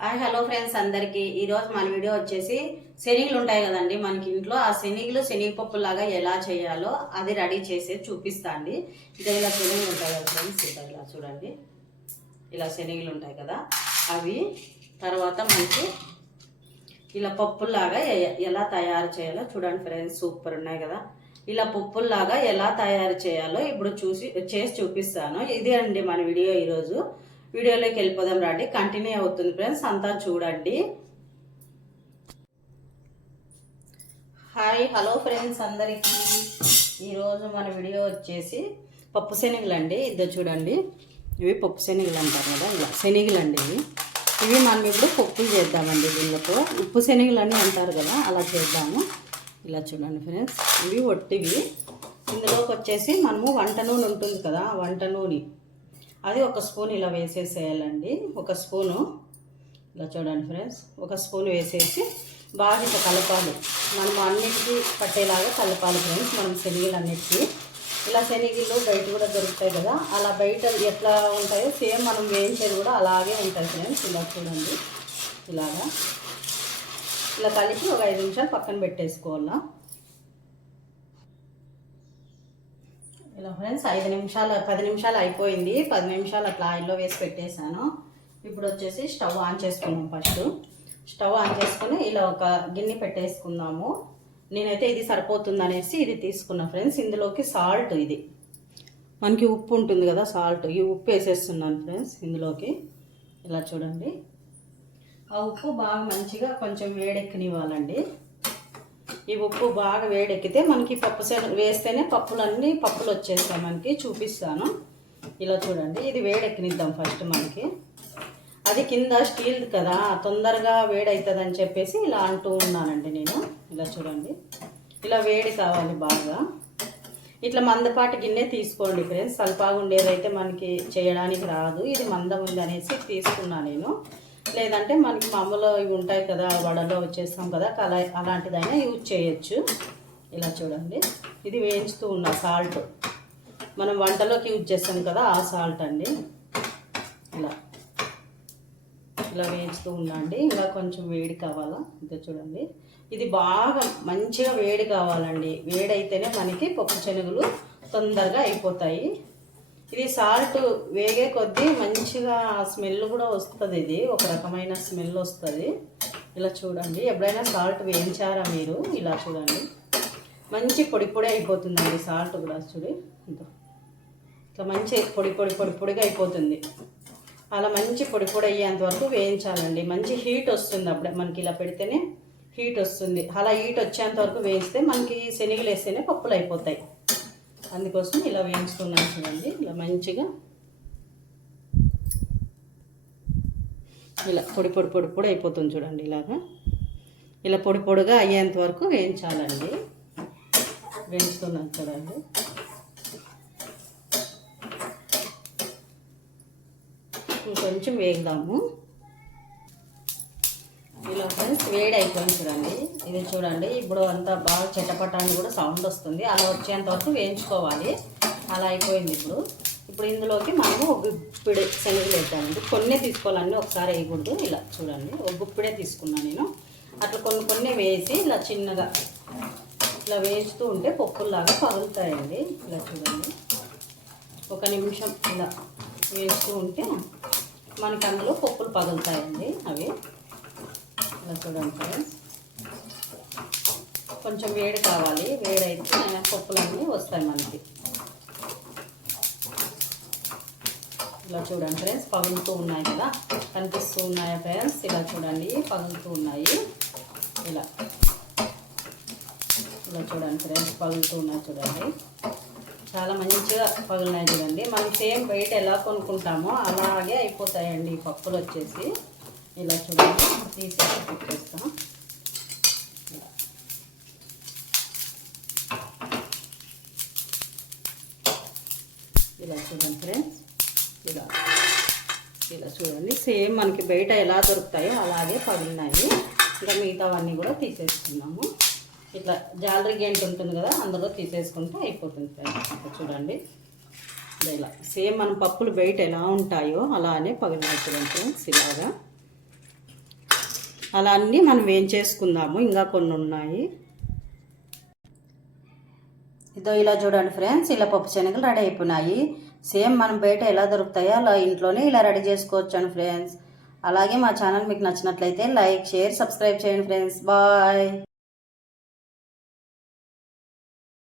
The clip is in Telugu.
హాయ్ హలో ఫ్రెండ్స్ అందరికీ. ఈరోజు మన వీడియో వచ్చేసి శనగలు ఉంటాయి కదండి మనకి ఇంట్లో. ఆ శనిగలు శనగపప్పు లాగా ఎలా చేయాలో అది రెడీ చేసి చూపిస్తా అండి ఇదే ఇలా శనగలు ఉంటాయి కదా ఫ్రెండ్స్ ఇదా ఇలా చూడండి. ఇలా శనిగలు ఉంటాయి కదా. అవి తర్వాత మనకి ఇలా పప్పుల్లాగా ఎలా తయారు చేయాలో చూడండి ఫ్రెండ్స్ సూపర్ ఉన్నాయి కదా. ఇలా పప్పుల్లాగా ఎలా తయారు చేయాలో ఇప్పుడు చూసి చేసి చూపిస్తాను. ఇదే అండి మన వీడియో ఈరోజు వీడియోలోకి వెళ్ళిపోదాం రండి. కంటిన్యూ అవుతుంది ఫ్రెండ్స్ అంతా చూడండి. హాయ్ హలో ఫ్రెండ్స్ అందరికీ. ఈరోజు మన వీడియో వచ్చేసి పప్పు శనగలు అండి ఇద్దరు చూడండి. ఇవి పప్పు శనగలు అంటారు కదా ఇలా శనగలు అండి ఇవి. ఇవి మనం ఇప్పుడు పప్పులు చేద్దామండి దీనితో ఉప్పు శనగలు అని అంటారు కదా అలా చేద్దాము. ఇలా చూడండి ఫ్రెండ్స్ ఇవి ఒట్టివి. ఇందులోకి వచ్చేసి మనము వంట నూనె ఉంటుంది కదా వంట నూనె. అది ఒక స్పూన్ ఇలా వేసేసేయాలండి. ఒక స్పూను ఇలా చూడండి ఫ్రెండ్స్. ఒక స్పూన్ వేసేసి బాగా ఇట్లా కలపాలి. మనం అన్నిటికీ పట్టేలాగా కలపాలి ఫ్రెండ్స్. మనం శనగలు అన్నిటికీ ఇలా శనగలు బయట కూడా దొరుకుతాయి కదా. అలా బయట ఎట్లా ఉంటాయో సేమ్ మనం వేయించేది కూడా అలాగే ఉంటాయి ఫ్రెండ్స్. ఇలా చూడండి. ఇలాగా. ఇలా కలిపి ఒక ఐదు నిమిషాలు పక్కన పెట్టేసుకోవాలా. ఇలా ఫ్రెండ్స్ ఐదు నిమిషాలు పది నిమిషాలు అయిపోయింది. పది నిమిషాలు అట్లా ఆయిల్లో వేసి పెట్టేశాను. ఇప్పుడు వచ్చేసి స్టవ్ ఆన్ చేసుకున్నాం ఫస్ట్. స్టవ్ ఆన్ చేసుకుని ఇలా ఒక గిన్నె పెట్టేసుకుందాము. నేనైతే ఇది సరిపోతుంది అనేసి ఇది తీసుకున్నా ఫ్రెండ్స్. ఇందులోకి సాల్ట్ ఇది. మనకి ఉప్పు ఉంటుంది కదా సాల్ట్. ఈ ఉప్పు వేసేస్తున్నాను ఫ్రెండ్స్ ఇందులోకి. ఇలా చూడండి. ఆ ఉప్పు బాగా మంచిగా కొంచెం వేడెక్కనివ్వాలండి. ఈ ఉప్పు బాగా వేడెక్కితే మనకి పప్పు శనగ వేస్తేనే పప్పులన్నీ పప్పులు వచ్చేస్తాయి మనకి చూపిస్తాను. ఇలా చూడండి ఇది వేడెక్కినిద్దాం ఫస్ట్ మనకి. అది కింద స్టీల్ కదా తొందరగా వేడవుతుందని అని చెప్పేసి ఇలా అంటూ ఉన్నానండి నేను. ఇలా చూడండి ఇలా వేడి కావాలి బాగా. ఇట్లా మందపాటి గిన్నె తీసుకోండి ఫ్రెండ్స్. సల్పాగా ఉండేదైతే మనకి చేయడానికి రాదు ఇది మందం ఉంది అనేసి తీసుకున్నా నేను. లేదంటే మనకి మామూలు ఇవి ఉంటాయి కదా వడలో వచ్చేస్తాం కదా అలా అలాంటిదైనా యూజ్ చేయొచ్చు. ఇలా చూడండి. ఇది వేయించుతూ ఉన్న సాల్ట్. మనం వంటలోకి యూజ్ చేస్తాం కదా ఆ సాల్ట్ అండి. ఇలా. ఇలా వేయించుతూ ఉండండి. ఇంకా కొంచెం వేడి కావాలా? ఇంకా చూడండి. ఇది బాగా మంచిగా వేడి కావాలండి. వేడైతేనే మనకి పప్పు శనగలు తొందరగా అయిపోతాయి. ఇది సాల్ట్ వేగే కొద్దీ మంచిగా స్మెల్ కూడా వస్తుంది ఇది. ఒక రకమైన స్మెల్ వస్తుంది. ఇలా చూడండి. ఎప్పుడైనా సాల్ట్ వేయించారా మీరు? ఇలా చూడండి. మంచి పొడి పొడి అయిపోతుందండి సాల్ట్ కూడా చూడి. ఇట్లా మంచి పొడి పొడి పొడి పొడిగా అయిపోతుంది. అలా మంచి పొడి పొడి అయ్యేంత వరకు వేయించాలండి. మంచి హీట్ వస్తుంది అప్పుడే. మనకి ఇలా పెడితేనే హీట్ వస్తుంది. అలా హీట్ వచ్చేంత వరకు వేయిస్తే మనకి శనగలు వేస్తేనే పప్పులు అయిపోతాయి. అందుకోసం ఇలా వేయించుకున్నాను చూడండి. ఇలా మంచిగా ఇలా పొడి పొడి పొడి పొడి అయిపోతుంది చూడండి ఇలాగా. ఇలా పొడి పొడిగా అయ్యేంత వరకు వేయించాలండి. వేయించుకున్నాను చూడండి. ఇంకొంచెం వేగుదాము. ఇలా ఫ్రెండ్స్ వేడి అయిపోయింది చూడండి. ఇది చూడండి ఇప్పుడు అంతా బాగా చెట్టపట్టాన్ని కూడా సౌండ్ వస్తుంది. అలా వచ్చేంత వరకు వేయించుకోవాలి. అలా అయిపోయింది ఇప్పుడు. ఇప్పుడు ఇందులోకి మనము ఒక శనగలు వేద్దామండి. కొన్ని తీసుకోవాలండి ఒకసారి వేయకూడదు. ఇలా చూడండి ఒక గుప్పిడే తీసుకున్నాను నేను. అట్లా కొన్ని కొన్ని వేసి ఇలా చిన్నగా ఇలా వేస్తూ ఉంటే పప్పుల్లాగా పగులుతాయండి. ఇలా చూడండి. ఒక నిమిషం ఇలా వేస్తూ ఉంటే మనకి అందులో పప్పులు పగులుతాయండి అవి. ఇలా చూడండి ఫ్రెండ్స్ కొంచెం వేడి కావాలి. వేడైతే పప్పులన్నీ వస్తాయి మనకి. ఇలా చూడండి ఫ్రెండ్స్ పగులుతూ ఉన్నాయి కదా. కనిపిస్తూ ఉన్నాయా ఫ్రెండ్స్ ఇలా చూడండి పగులుతూ ఉన్నాయి. ఇలా. ఇలా చూడండి ఫ్రెండ్స్ పగులుతూ ఉన్నాయి చూడండి. చాలా మంచిగా పగిలినాయి చూడండి. మనం సేమ్ బయట ఎలా కొనుక్కుంటామో అలాగే అయిపోతాయండి ఈ పప్పులు వచ్చేసి. ఇలా చూడండి. తీసేసి పెట్టేస్తాం ఇలా. చూడండి ఫ్రెండ్స్. ఇలా. ఇలా చూడండి. సేమ్ మనకి బయట ఎలా దొరుకుతాయో అలాగే పగిలినాయి. ఇంకా మిగతావన్నీ కూడా తీసేసుకున్నాము. ఇట్లా జాలరీ గేంట్ ఉంటుంది కదా అందులో తీసేసుకుంటే అయిపోతుంది ఫ్రెండ్స్. చూడండి. ఇలా. సేమ్ మన పప్పులు బయట ఎలా ఉంటాయో అలానే పగిలినాయి చూడండి ఫ్రెండ్స్ ఇలాగా. అలా అన్నీ మనం వేయించేసుకుందాము ఇంకా కొన్ని ఉన్నాయి. ఇదో ఇలా చూడండి ఫ్రెండ్స్ ఇలా పప్పు శనగలు రెడీ అయిపోయినాయి. సేమ్ మనం బయట ఎలా దొరుకుతాయో అలా ఇంట్లోనే ఇలా రెడీ చేసుకోవచ్చండి ఫ్రెండ్స్. అలాగే మా ఛానల్ మీకు నచ్చినట్లయితే లైక్ షేర్ సబ్స్క్రైబ్ చేయండి ఫ్రెండ్స్. బాయ్.